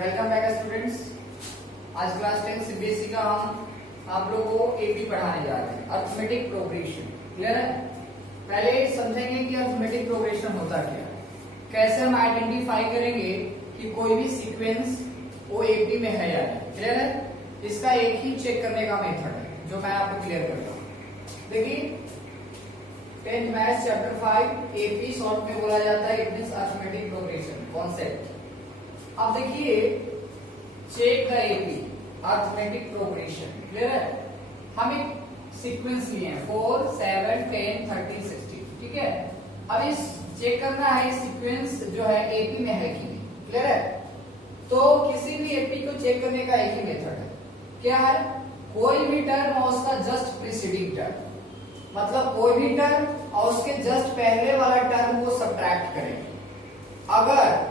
Welcome back students. आज class 10 CBSE का हम आप लोगों को एपी पढ़ाने जा रहे हैं, अरिथमेटिक प्रोग्रेशन। क्लियर है? पहले समझेंगे कि अरिथमेटिक प्रोग्रेशन होता क्या है, कैसे हम आइडेंटिफाई करेंगे कि कोई भी सीक्वेंस वो एपी में है या नहीं। क्लियर है? इसका एक ही चेक करने का मेथड है जो मैं आपको क्लियर करता हूँ। देखिए 10th maths chapter 5 AP short में बोला जाता है, it means arithmetic progression concept. अब देखिए check the AP arithmetic progression. Clear है? हम एक सीक्वेंस लिए हैं 4 7 10 30 60। ठीक है, अब इस चेक करना है सीक्वेंस जो है एपी में है कि नहीं। क्लियर है? तो किसी भी एपी को चेक करने का एक ही मेथड है, क्या है? कोई भी टर्म और उसका जस्ट प्रीसीडिंग टर्म, मतलब कोई भी टर्म और उसके जस्ट पहले वाला टर्म को सब्ट्रैक्ट करेंगे। अगर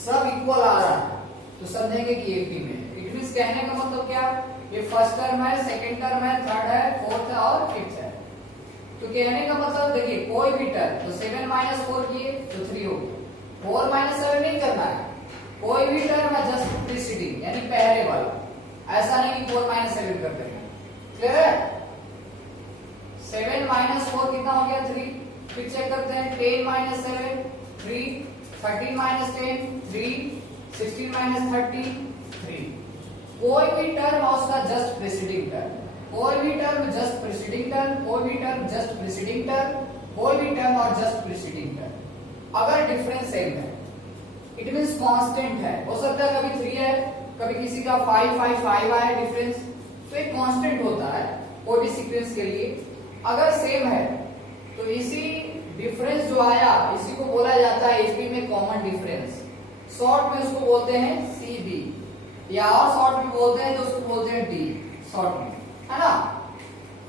सब इक्वल आ रहा है तो समझेंगे कि एपी में। इट मींस कहने का मतलब क्या, ये फर्स्ट टर्म है, सेकंड टर्म है, थर्ड है, फोर्थ है और फिफ्थ है। तो कहने का मतलब देखिए कोई भी टर्म, तो 7 - 4 किए तो 3 हो गया। 4 - 7 नहीं करना है, कोई भी टर्म है जस्ट प्रीसीडिंग यानी पहले वाला, ऐसा नहीं कि 4 - 7 कर देंगे। क्लियर है? 7 - 4 कितना हो गया? 3। फिर चेक करते हैं 10 - 7 3, 13 - 10 3, 16 - 30 3। कोई भी टर्म और उसका जस्ट प्रीसीडिंग टर्म, कोई भी टर्म जस्ट प्रीसीडिंग टर्म, कोई भी टर्म जस्ट प्रीसीडिंग टर्म, कोई भी टर्म और जस्ट प्रीसीडिंग टर्म। अगर डिफरेंस सेम है इट मींस कांस्टेंट है। हो सकता है कभी 3 है, कभी किसी का 5 5 5 आए डिफरेंस, तो एक कांस्टेंट होता है कोई भी सीक्वेंस के लिए। अगर सेम है तो इसी डिफरेंस जो आया इसी को बोला जाता है एपी में कॉमन डिफरेंस। शॉर्ट में उसको बोलते हैं सीबी, या और शॉर्ट में बोलते हैं तो उसको बोलते हैं डी शॉर्ट में, है ना?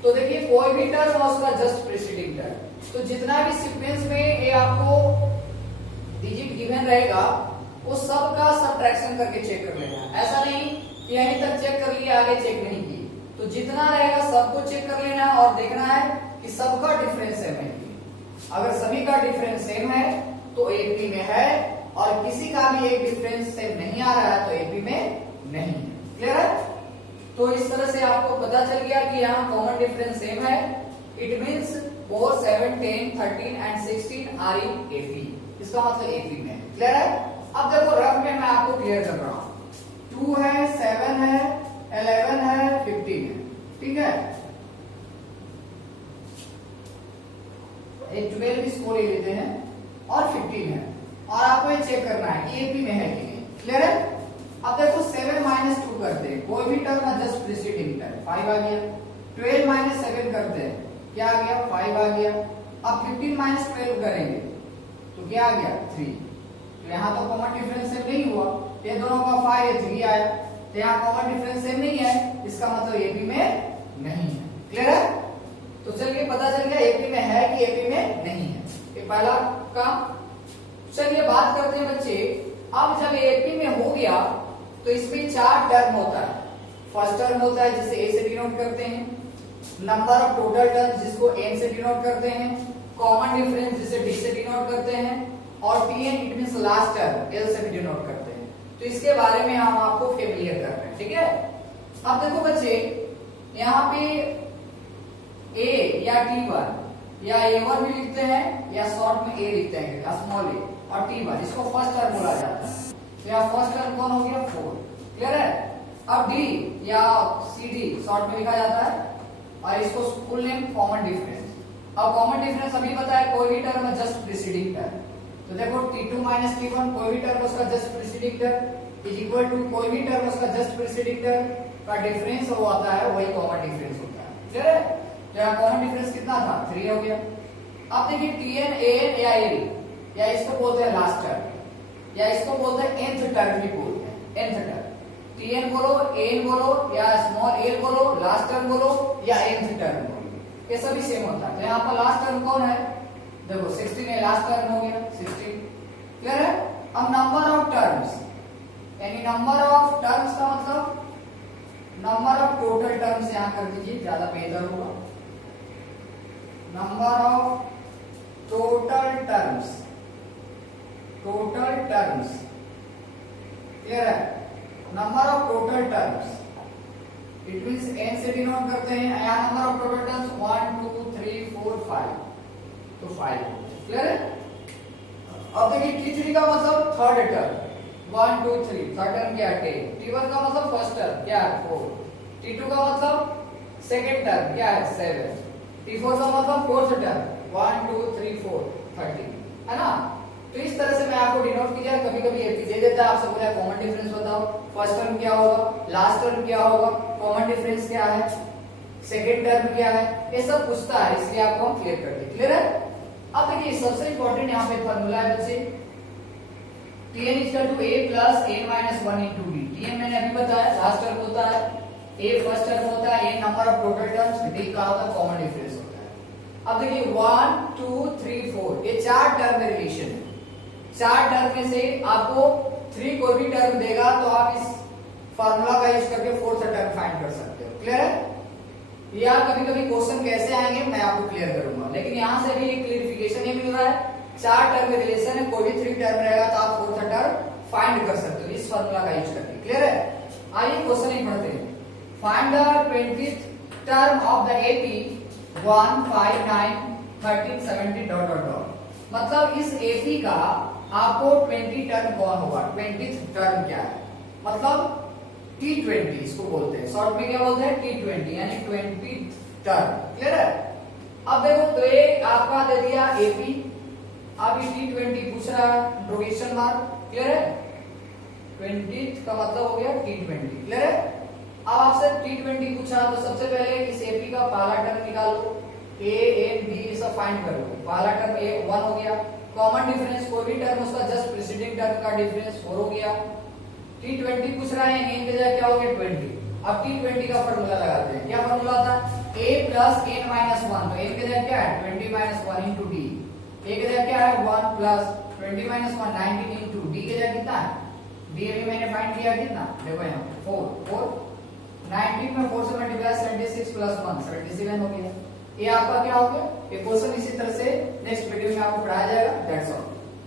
तो देखिए कोई भी टर्म और उसका जस्ट प्रीसीडिंग टर्म, तो जितना भी सीक्वेंस में ये आपको डिजिट गिवन रहेगा वो सब का सब्ट्रैक्शन करके चेक कर लेना है। ऐसा नहीं कि यहीं तक चेक कर लिया आगे चेक नहीं की, तो जितना रहेगा सबको चेक कर लेना है और देखना है कि सबका डिफरेंस सेम है। अगर सभी का डिफरेंस सेम है तो एपी में है, और किसी का भी एक डिफरेंस सेम नहीं आ रहा है तो एपी में नहीं है। क्लियर है? तो इस तरह से आपको पता चल गया कि यहाँ कॉमन डिफरेंस सेम है। It means 4 7 10 13 and 16 are in AP. इसका मतलब एपी में है। क्लियर है? अब देखो रफ में मैं आपको क्लियर कर रहा हूँ। 2 है, 7 है, 11 है, 15 है। ठीक है, एक 12 इसको ले लेते हैं और 15 है, और आपको ये चेक करना है कि एपी में है कि नहीं। क्लियर है? अब देखो 7 - 2 करते हैं, कोई भी टर्म है जस्ट प्रीसीडिंग टर्म 5 आ गया। 12 - 7 करते हैं, क्या आ गया? 5 आ गया। अब 15 - 12 करेंगे तो क्या आ गया? 3। तो यहाँ तो कॉमन डिफरेंस सेम नहीं हुआ, ये दोनों का 5 है 3 आया, तो यहाँ कॉमन डिफरेंस सेम नहीं है, इसका मतलब एपी में नहीं है। क्लियर है? तो चलिए पता चल गया एपी में है कि एपी में नहीं है, ये पहला काम। चलिए बात करते हैं बच्चे, अब जब एपी में हो गया तो इसमें 4 टर्म होता है। फर्स्ट टर्म होता है जिसे ए से डिनोट करते हैं, नंबर ऑफ टोटल टर्म जिसको एन से डिनोट करते हैं, कॉमन डिफरेंस जिसे डी से डिनोट करते हैं, और TN it means last term L से भी डिनोट करते हैं। तो इसके बारे में हम आपको फेमिलियर कर रहे हैं। ठीक है? अब देखो बच्चे यहाँ पे ए या T1 या A1 भी लिखते हैं, या शॉर्ट में ए लिखते हैं स्मॉल ए, और T1 इसको फर्स्ट टर्म बोला जाता है। तो यहाँ फर्स्ट टर्म कौन हो गया? 4। क्लियर है? अब डी या CD शॉर्ट में लिखा जाता है, और इसको फुल नेम कॉमन डिफरेंस। अब कॉमन डिफरेंस अभी पता है कोई भी टर्म है जस्ट प्रीसीडिंग टर्म, तो देखो T2 - T1 कोई भी टर्म उसका just preceding term is equal to कोई भी टर्म उसका जस्ट प्रीसीडिंग टर्म का डिफरेंस वो आता है, वही कॉमन डिफरेंस होता है। क्लियर है? तो यहाँ कॉमन डिफरेंस कितना था? 3 हो गया। अब देखिए TN AN या AL, या इसको बोलते हैं लास्ट टर्म, या इसको बोलते हैं nth टर्म भी बोलते हैं, nth टर्म। TN बोलो, AN बोलो, या स्मॉल l बोलो, लास्ट टर्म बोलो, या nth टर्म बोलो, ये सभी सेम होता है। तो यहाँ पर लास्ट टर्म कौन है? देखो 16 है, लास्ट टर्म हो गया 16। क्लियर है? अब नंबर ऑफ टर्म्स, यानी नंबर ऑफ टर्म्स का मतलब नंबर ऑफ टोटल टर्म्स यहाँ कर दीजिए, ज्यादा बेहतर होगा। Number of total terms, total terms. Clear है? Number of total terms, it means n से डिनोट करते हैं। यहाँ नंबर ऑफ टोटल टर्म्स 1 2 3 4 5, तो 5। क्लियर है? अब देखिए t3 का मतलब थर्ड टर्म 1 2 3, थर्ड टर्म क्या है 10। t1 का मतलब फर्स्ट टर्म क्या है 4। t2 का मतलब सेकंड टर्म क्या है 7। t4 का मतलब फोर्थ टर्म 1 2 3 4 13, है ना। तो इस तरह से मैं आपको डिनोट किया। कभी कभी एपी दे देता है, आपसे बोला कॉमन डिफरेंस बताओ, फर्स्ट टर्म क्या होगा, लास्ट टर्म क्या होगा, कॉमन डिफरेंस क्या है, सेकंड टर्म क्या है, ये सब पूछता है, इसलिए आपको हम क्लियर कर दें। क्लियर है? अब देखिए सबसे इंपॉर्टेंट यहाँ पे फॉर्मूला है बच्चे, tn = a + n - 1 * d। tn मैंने अभी बताया लास्ट टर्म होता है, a फर्स्ट टर्म होता है, n number of total terms, d का होता है कॉमन डिफरेंस होता है। अब देखिए 1 2 3 4 ये चार टर्म में रिलेशन है। चार टर्म में से आपको 3 कोई भी टर्म देगा तो आप इस फार्मूला का यूज करके फोर्थ टर्म फाइंड कर सकते हो। क्लियर है? या कभी कभी क्वेश्चन कैसे आएंगे मैं आपको क्लियर करूंगा, लेकिन यहां से भी एक क्लियरिफिकेशन ही मिल रहा है। चार टर्म में रिलेशन है, कोई भी 3 टर्म रहेगा तो आप फोर्थ टर्म फाइंड कर सकते हो इस फार्मूला का यूज करके। क्लियर है? आइए क्वेश्चन ही पढ़ते हैं। Find the 20th term of the AP 1 5 9 13 17 ... मतलब इस एपी का आपको 20 टर्म कौन होगा, 20th टर्म क्या है, मतलब T20 इसको बोलते हैं, शॉर्ट में क्या बोलते हैं T20, यानी 20th टर्म। क्लियर है? अब देखो तो ये आपका दे दिया एपी, अब ये T20 पूछ रहा है, इंट्रोगेशन मार्क। क्लियर है? 20th का मतलब हो गया T20। क्लियर है? अब आपसे T20 पूछा तो सबसे पहले इस एपी का पहला टर्म निकालो, a n b ये सब फाइंड करो। पहला टर्म a 1 हो गया, कॉमन डिफरेंस कोई भी टर्म उसका जस्ट प्रीसीडिंग टर्म का डिफरेंस 4 हो गया। T20 पूछ रहा है, n के जगह क्या हो गया 20। अब T20 का फार्मूला लगाते हैं। क्या फार्मूला था, a + n - 1, तो n के जगह क्या है 20 - 1 * d, a के जगह क्या है 1 + 20 - 1 19 * d के जगह कितना है, d अभी मैंने फाइंड किया कितना, देखो यहाँ 4 19 में 4 से मल्टीप्लाई 76 + 1 77 हो गया। ये आपका क्या हो गया, ये क्वेश्चन इसी तरह से नेक्स्ट वीडियो में आपको पढ़ाया जाएगा। That's all.